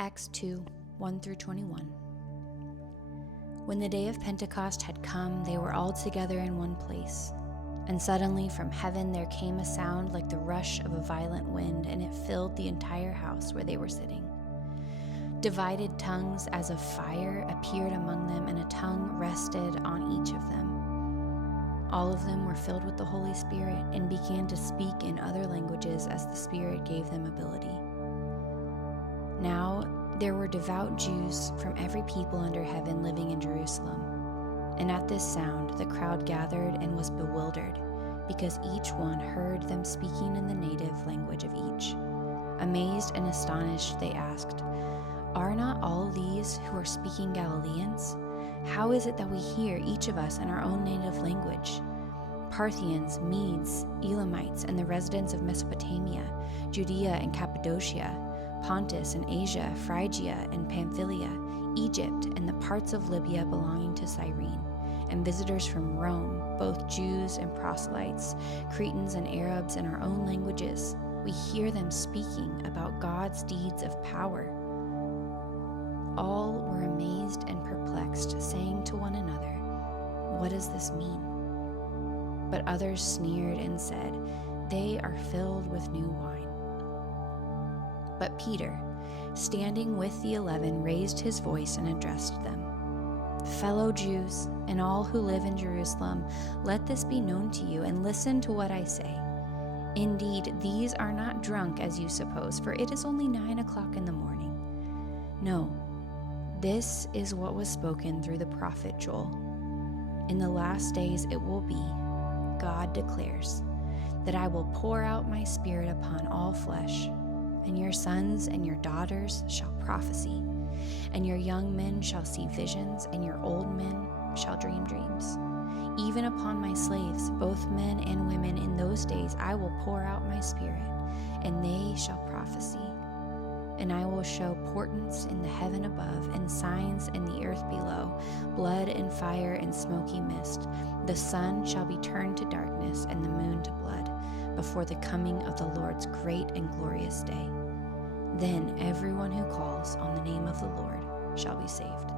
Acts 2, 1-21. When the day of Pentecost had come, they were all together in one place. And suddenly from heaven there came a sound like the rush of a violent wind, and it filled the entire house where they were sitting. Divided tongues as of fire appeared among them, and a tongue rested on each of them. All of them were filled with the Holy Spirit and began to speak in other languages as the Spirit gave them ability. Now there were devout Jews from every people under heaven living in Jerusalem. And at this sound the crowd gathered and was bewildered, because each one heard them speaking in the native language of each. Amazed and astonished, they asked, "Are not all these who are speaking Galileans? How is it that we hear, each of us, in our own native language? Parthians, Medes, Elamites, and the residents of Mesopotamia, Judea and Cappadocia, Pontus and Asia, Phrygia and Pamphylia, Egypt and the parts of Libya belonging to Cyrene, and visitors from Rome, both Jews and proselytes, Cretans and Arabs in our own languages. We hear them speaking about God's deeds of power." All were amazed and perplexed, saying to one another, "What does this mean?" But others sneered and said, "They are filled with new wine." But Peter, standing with the 11, raised his voice and addressed them. "Fellow Jews, and all who live in Jerusalem, let this be known to you, and listen to what I say. Indeed, these are not drunk as you suppose, for it is only 9 o'clock in the morning. No, this is what was spoken through the prophet Joel. In the last days it will be, God declares, that I will pour out my Spirit upon all flesh, and your sons and your daughters shall prophesy, and your young men shall see visions, and your old men shall dream dreams. Even upon my slaves, both men and women, in those days I will pour out my Spirit, and they shall prophesy. And I will show portents in the heaven above, and signs in the earth below, blood and fire and smoky mist. The sun shall be turned to darkness, and the moon to blood, before the coming of the Lord's great and glorious day. Then everyone who calls on the name of the Lord shall be saved."